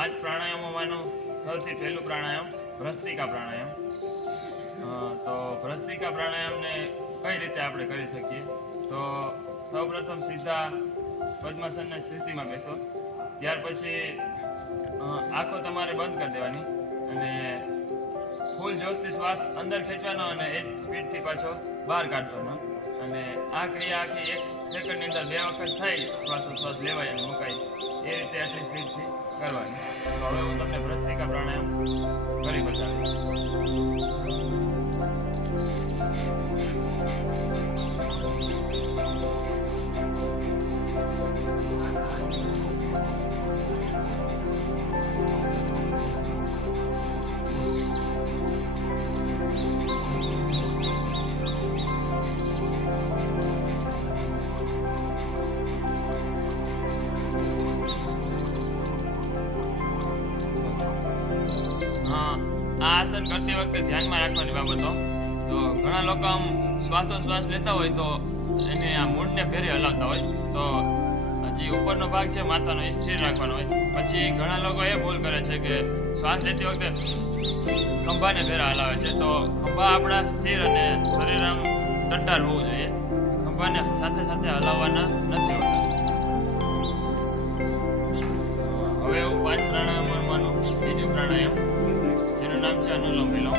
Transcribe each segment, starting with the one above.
પાંચ પ્રાણાયામોમાંનું સૌથી પહેલું પ્રાણાયામ ભ્રસ્તિકા પ્રાણાયામ. તો ભ્રસ્તિકા પ્રાણાયામને કઈ રીતે આપણે કરી શકીએ? તો સૌપ્રથમ સીધા પદ્માસનની સ્થિતિમાં બેસો. ત્યાર પછી આંખો તમારે બંધ કરી દેવાની અને ફૂલ જોશથી શ્વાસ અંદર ખેંચવાનો અને એ જ સ્પીડથી પાછો બહાર કાઢવાનો. અને આ ક્રિયા આખી 1 સેકન્ડની અંદર 2 વખત થઈ શ્વાસોશ્વાસ લેવાય અને મુકાય એ રીતે આટલી સ્પીડથી કરવાની. તો હવે હું તમને ભ્રસ્તિકા પ્રાણાયામ કરી બતાવીશ. આ આસન કરતી વખતે ધ્યાનમાં રાખવાની બાબતો. તો ઘણા લોકો આમ શ્વાસોશ્વાસ લેતા હોય તો એને આ મૂળને ફેરી હલાવતા હોય. તો હજી ઉપરનો ભાગ છે માથાનો એ સ્થિર રાખવાનો હોય. પછી ઘણા લોકો એ ભૂલ કરે છે કે શ્વાસ લેતી વખતે ખંભાને ફેરા હલાવે છે. તો ખંભા આપણા સ્થિર અને શરીર આમ ટટ્ટાર હોવું જોઈએ. ખંભાને સાથે સાથે હલાવવાના નથી હોતા. હવે હું 5 પ્રાણાયામોમાંનું બીજું પ્રાણાયામ જેનું નામ છે અનુલોમ વિલોમ.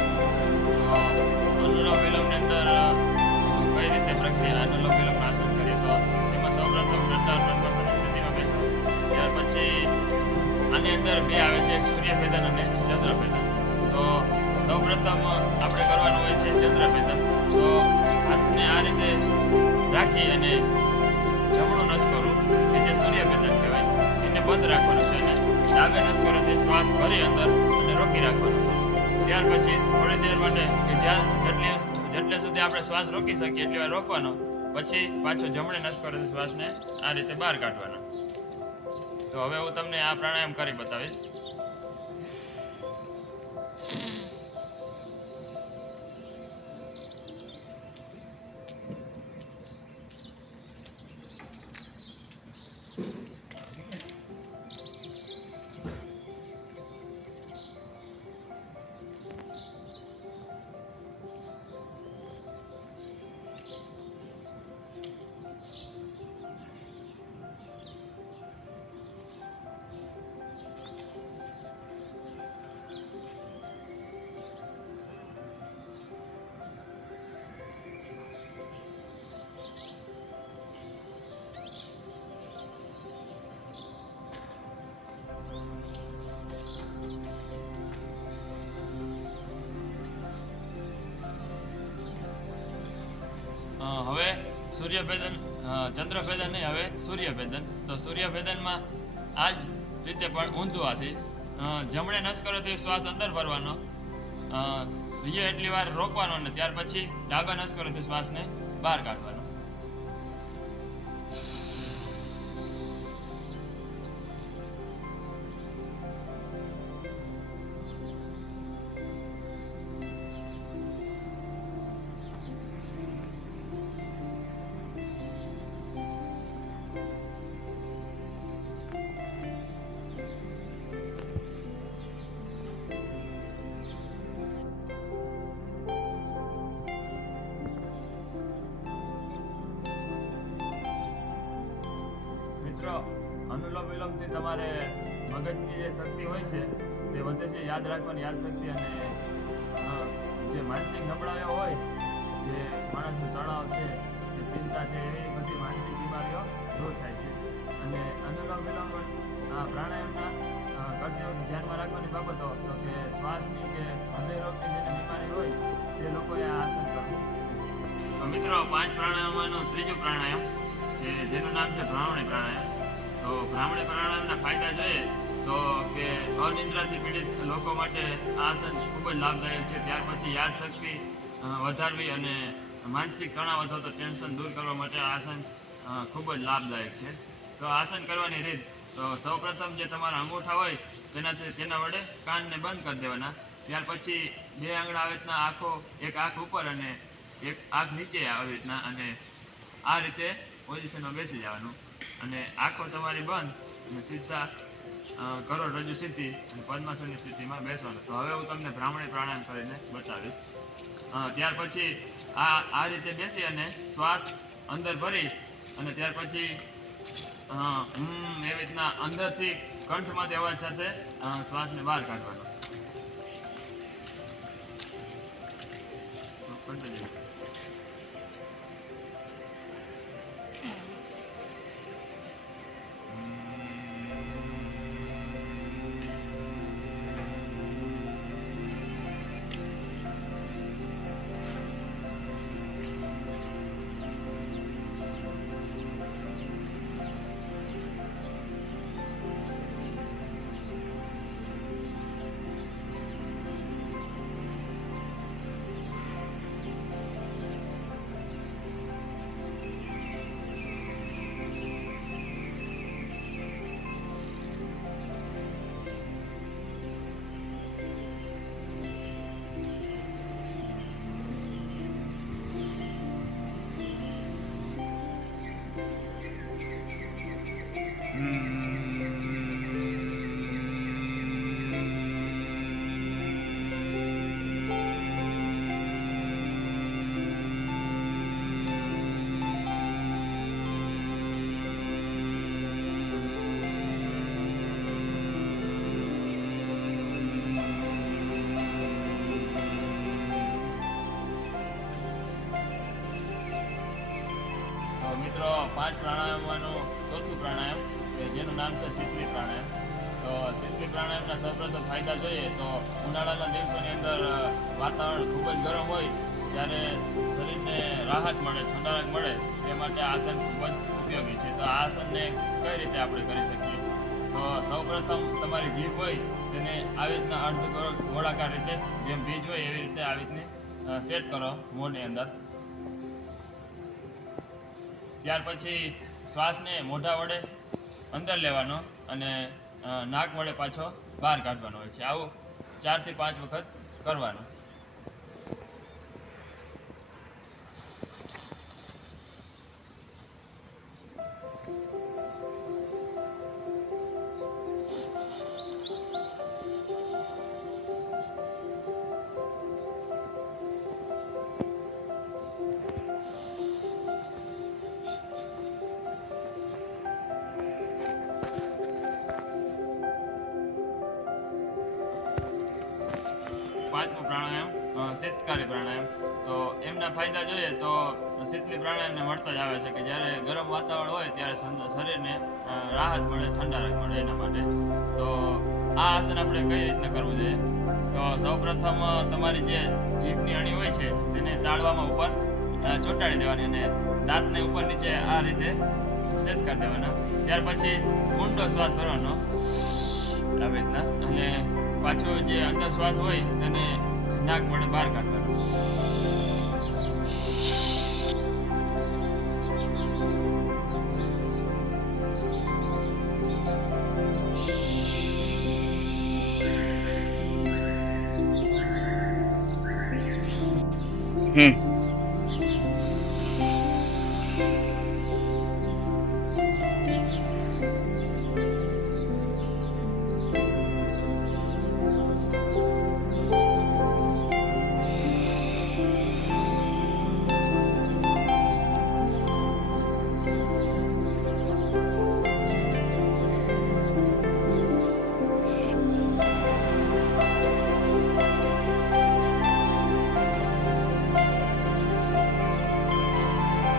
અનુલોમ વિલોમની અંદર કઈ રીતે પ્રક્રિયા અનુલોમ વિલોમનું આસન કરીએ તો એમાં સૌપ્રથમ પદ્માસન સ્થિતિમાં બેસો. ત્યાર પછી આની અંદર 2 આવે છે, એક સૂર્યભેદન અને ચંદ્રભેદન. તો સૌપ્રથમ આપણે કરવાનું હોય છે ચંદ્રભેદન. તો હાથને આ રીતે રાખી અને જમણું નસકોરું કે જે સૂર્યભેદન કહેવાય એને બંધ રાખવાનું છે અને ડાબે નસકોરાથી શ્વાસ ભરી અંદર અને રોકી રાખવાનો છે. ત્યાર પછી થોડી દેર માટે કે જેટલે સુધી આપણે શ્વાસ રોકી શકીએ એટલી વાર રોકવાનો. પછી પાછો જમણે નસકોરાથી શ્વાસને આ રીતે બહાર કાઢવાનો. તો હવે હું તમને આ પ્રાણાયામ કરી બતાવીશ. હવે સૂર્યભેદન, ચંદ્રભેદન નહીં, હવે સૂર્યભેદન. તો સૂર્યભેદનમાં આ જ રીતે પણ ઊંધું હાથી જમણે નસકોરાથી શ્વાસ અંદર ભરવાનો, રીએ એટલી વાર રોકવાનો અને ત્યાર પછી ડાબા નસકોરાથી શ્વાસને બહાર કાઢવાનો. અનુલોમ વિલોમથી તમારે મગજની જે શક્તિ હોય છે તે વધે છે, યાદ રાખવાની યાદશક્તિ, અને જે માનસિક નબળાઈઓ હોય, જે માણસનું તણાવ છે, જે ચિંતા છે, એવી બધી માનસિક બીમારીઓ દૂર થાય છે. અને અનુલોમ વિલોમ પ્રાણાયામના કરતી વખતે ધ્યાનમાં રાખવાની બાબતો તો કે શ્વાસની કે હૃદય રોગની જેને બીમારી હોય તે લોકોએ આ આસન કરવું. તો મિત્રો 5 પ્રાણાયામમાંનું ત્રીજું પ્રાણાયામ કે જેનું નામ છે ભ્રામરી પ્રાણાયામ. તો ભ્રામરી પ્રાણાયામના ફાયદા જોઈએ તો કે અનિદ્રાથી પીડિત લોકો માટે આ આસન ખૂબ જ લાભદાયક છે. ત્યાર પછી યાદશક્તિ વધારવી અને માનસિક તણાવ અથવા તો ટેન્શન દૂર કરવા માટે આ આસન ખૂબ જ લાભદાયક છે. તો આસન કરવાની રીત તો સૌપ્રથમ જે તમારા અંગૂઠા હોય તેના વડે કાનને બંધ કરી દેવાના. ત્યાર પછી 2 આંગળા આવી રીતના એક આંખ ઉપર અને એક આંખ નીચે આવી રીતના, અને આ રીતે પોઝિશનમાં બેસી જવાનું અને આંખો તમારી બંધ અને સીધા કરોડ રજ્જુ સ્થિતિ અને પદ્માસનની સ્થિતિમાં બેસવાનું. તો હવે હું તમને ભ્રામરી પ્રાણાયામ કરીને બતાવીશ. ત્યાર પછી આ રીતે બેસી અને શ્વાસ અંદર ભરી અને ત્યાર પછી એવી રીતના અંદરથી કંઠમાંથી અવાજ સાથે શ્વાસને બહાર કાઢવાનો. મિત્રો 5 પ્રાણાયામમાંનું ચોથું પ્રાણાયામ કે જેનું નામ છે શીતલી પ્રાણાયામ. તો શીતલી પ્રાણાયામના સૌપ્રથમ ફાયદા જોઈએ તો ઉનાળાના દિવસોની અંદર વાતાવરણ ખૂબ જ ગરમ હોય ત્યારે શરીરને રાહત મળે, ઠંડક મળે તે માટે આસન ખૂબ જ ઉપયોગી છે. તો આ આસનને કઈ રીતે આપણે કરી શકીએ? તો સૌપ્રથમ તમારી જીભ હોય તેને આવી રીતના અર્ધ ગોળાકાર રીતે જેમ બીજ હોય એવી રીતે આવી રીતની સેટ કરો મોંની અંદર. ત્યાર પછી શ્વાસને મોઢા વડે અંદર લેવાનો અને નાક વડે પાછો બહાર કાઢવાનો હોય છે. આવું 4 થી 5 વખત કરવાનું. પાંચમું પ્રાણાયામ શીતકારી પ્રાણાયામ. તો એમના ફાયદા જોઈએ તો શીતલી પ્રાણાયામને મળતા જ આવે છે કે જ્યારે ગરમ વાતાવરણ હોય ત્યારે શરીરને રાહત મળે, ઠંડક મળે એના માટે. તો આ આસન આપણે કઈ રીતના કરવું જોઈએ? તો સૌપ્રથમ તમારી જે જીભની અણી હોય છે તેને તાળવામાં ઉપર ચોંટાડી દેવાની અને દાંતને ઉપર નીચે આ રીતે સેટ કરી દેવાના. ત્યાર પછી ઊંડો શ્વાસ ભરવાનો આવી રીતના અને પાછો જે અંદર શ્વાસ હોય તેને નાક વડે બહાર કાઢવાનો.